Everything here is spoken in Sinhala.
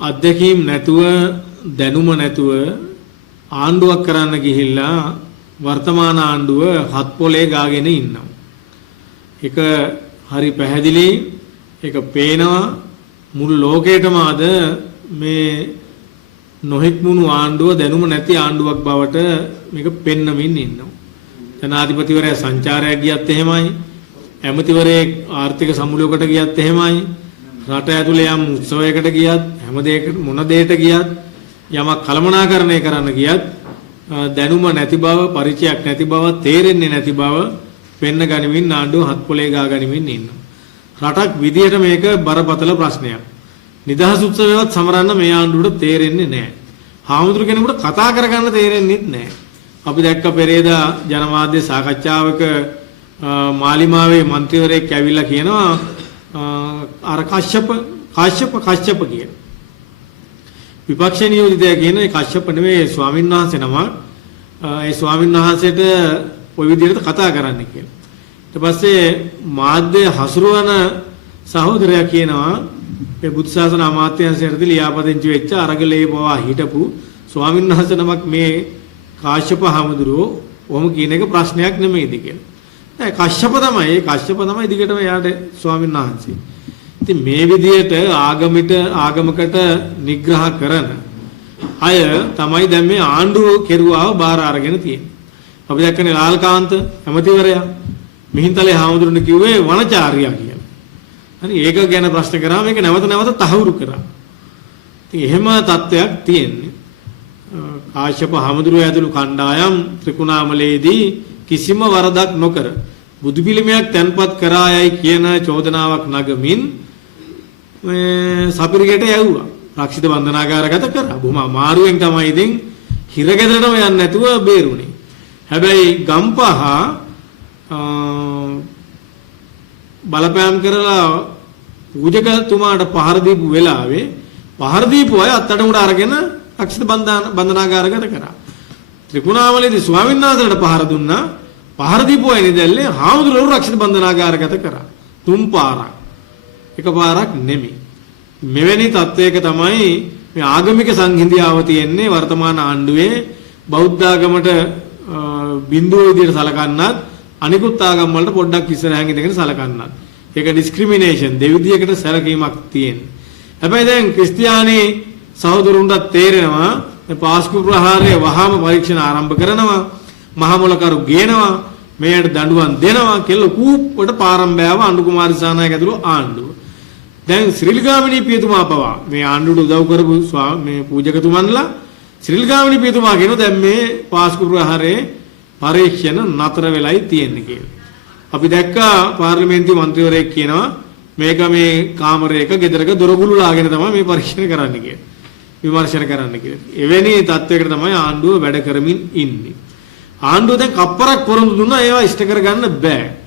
අධ්‍යක්ීම් නැතුව දැනුම නැතුව ආණ්ඩුවක් කරන්න ගිහිල්ලා වර්තමාන ආණ්ඩුව හත් පොලේ ගාගෙන ඉන්නවා. ඒක හරි පැහැදිලි. ඒක පේනවා මුළු ලෝකෙටම අද මේ නොහික්මුණු ආණ්ඩුව දැනුම නැති ආණ්ඩුවක් බවට මේක පෙන්නමින් ඉන්නවා. ජනාධිපතිවරයා සංචාරයක් ගියත් එහෙමයි. ඇමතිවරයෙක් ආර්ථික සමුළුවකට ගියත් එහෙමයි. රට ඇතුලේ යම් උත්සවයකට ගියත් හැම දෙයකට මොන දෙයකට ගියත් යමක් කළමනාකරණය කරන්න ගියත් දැනුම නැති බව පරිචයක් නැති බව තේරෙන්නේ නැති බව පෙන්න ගනිමින් ආණ්ඩුව හත් පොලේ ගා ගනිමින් ඉන්නවා. රටක් විදියට මේක බරපතල ප්‍රශ්නයක්. නිදහස් උත්සවයවත් සමරන්න මේ ආණ්ඩුවට තේරෙන්නේ නැහැ. හාමුදුරු කෙනෙකුට කතා කරගන්න තේරෙන්නේ නැහැ. අපි දැක්ක පෙරේදා ජනමාධ්‍ය සාකච්ඡාවක මාලිමාවේ മന്ത്രിවරයෙක් ඇවිල්ලා කියනවා අර කශ්‍යප කියන විපක්ෂ නියෝජිතයා කියන කශ්‍යප නෙවෙයි ස්වාමීන් වහන්සේ නම. ඒ ස්වාමීන් වහන්සේට ওই විදිහට කතා කරන්න කියලා. ඊට පස්සේ මාධ්‍ය හසුරවන සහෝදරයා කියනවා මේ බුද්ධ ශාසන අමාත්‍යාංශයේදී ලියාපදිංචි වෙච්ච අරගලේ පවා හිටපු ස්වාමීන් වහන්සේ නමක් මේ කාශ්‍යප හාමුදුරුවෝ ඔහොම කියන එක ප්‍රශ්නයක් නෙමෙයිද කියලා. ඒ කශ්‍යප තමයි දිගටම යාට ස්වාමීන් වහන්සේ. ඉතින් මේ විදිහට ආගමකට නිග්‍රහ කරන අය තමයි දැන් මේ ආණ්ඩුව කෙරුවාව බාර අරගෙන තියෙන්නේ. අපි දැක්කනේ ලාල්කාන්ත ඇමතිවරයා මිහින්තලේ හාමුදුරනේ කිව්වේ වනචාර්යා කියලා. හරි ඒක ගැන ප්‍රශ්න කරා මේක නැවත තහවුරු කරා. ඉතින් එහෙම තත්ත්වයක් තියෙන්නේ. කාශ්‍යප හාමුදුරුවෝ ඇතුළු කණ්ඩායම් ත්‍රිකුණාමලයේදී කිසිම වරදක් නොකර බුදු පිළිමයක් තැන්පත් කරායයි කියන චෝදනාවක් නගමින් සපිරිගයට යවුවා. රක්ෂිත බන්ධනාගාරගත කරා. බොහොම අමාරුවෙන් තමයි ඉතින් හිරගෙදරටම යන්නේ නැතුව බේරුණේ. හැබැයි ගම්පහ බලපෑම් කරලා පූජකතුමාට පහර දීපු වෙලාවේ පහර දීපු අය අත්තඩමුඩ අරගෙන රක්ෂිත බන්ධනාගාරගත කරා. ත්‍රිකුණාමලයේදී ස්වාමීන් වහන්සේට පහර දුන්නා. පහර දීපු අය නිදැල්ලේ හාමුදුරුවෝ රක්ෂිත බන්ධනාගාරගත කරා. තුන් පාරක්. එකපාරක් නෙමෙයි. මෙවැනි තත්වයක තමයි මේ ආගමික සංහිඳියාව තියෙන්නේ වර්තමාන ආණ්ඩුවේ. බෞද්ධ ආගමට බිඳුව විදිහට සලකන්නත් අනිකුත් ආගම් වලට පොඩ්ඩක් ඉස්සරහින් ඉඳගෙන සලකන්නත්. ඒක ඩිස්ක්‍රිමිනේෂන් දෙවිදියකට සැලකීමක් තියෙන්නේ. හැබැයි දැන් ක්‍රිස්තියානි සහෝදරුන්ට තේරෙනවා මේ පාස්කු ප්‍රහාරයේ වහාම පරීක්ෂණ ආරම්භ කරනවා. මහමොලකරු ගේනවා. මේකට දඬුවම් දෙනවා. කෙල්ල කූප්පට පාරම්බෑව අඬු කුමාරසානායක ඇතුළු ආණ්ඩුව. දැන් ශ්‍රීලංකාවේ පියතුමා පවා මේ ආණ්ඩුවට උදව් කරපු මේ පූජකතුමන්ලා ශ්‍රීලංකාවේ පියතුමා කියනවා දැන් මේ පාස්කු ප්‍රහාරයේ පරීක්ෂණ නතර වෙලයි තියෙන්නේ කියලා. අපි දැක්කා පාර්ලිමේන්තුවේ മന്ത്രിවරයෙක් කියනවා මේක මේ කාමරයක ගෙදරක දොරගුළු ලාගෙන තමයි මේ පරීක්ෂණ කරන්න කියලා. විමර්ශන කරන්න කියලා. එවැනි තත්වයකට තමයි ආණ්ඩුව වැඩ කරමින් ඉන්නේ. ආණ්ඩුව දැන් කප්පරක් පොරොන්දු දුන්නා ඒවා ඉෂ්ට කරගන්න බෑ.